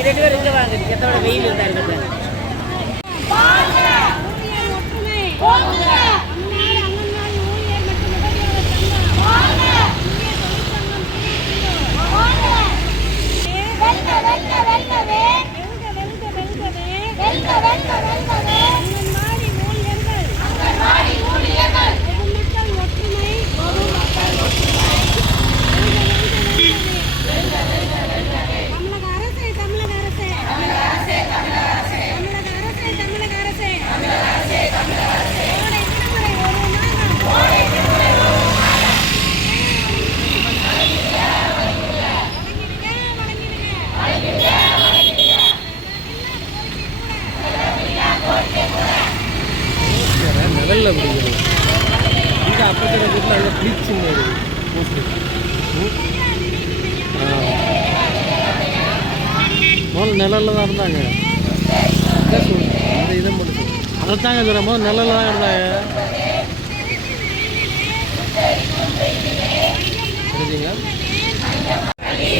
ரெண்டு பேரும் இங்கே வாங்க எத்தோட வெயில் இருந்தா கடலில் பிடிக்கணும் இங்கே அப்பத்திர வீட்டில் அங்கே ப்ளீச்சிங் மோஸ்ட்லி நிழலில் தான் இருந்தாங்க. அந்த இதை மட்டும் அதைத்தாங்க சொல்கிறேன் போது நிழலில் தான் இருந்தாங்க. தெரிஞ்சுங்க பெரிய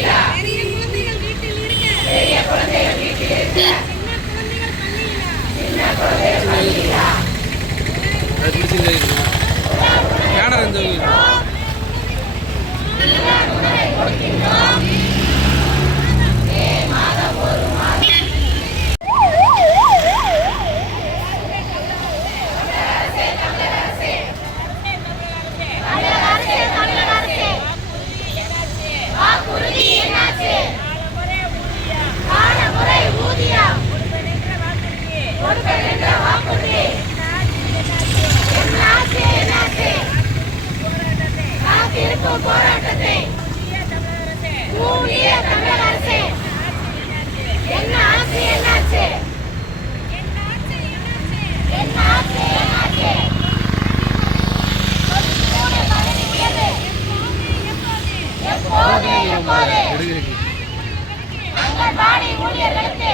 É Admitindo aí. நடத்தும் போராட்டத்தை கூடிய தமிழக அரசு. என்ன ஆச்சு என்னாச்சு என்ன ஆச்சு என்னாச்சு ஊழியர்களுக்கு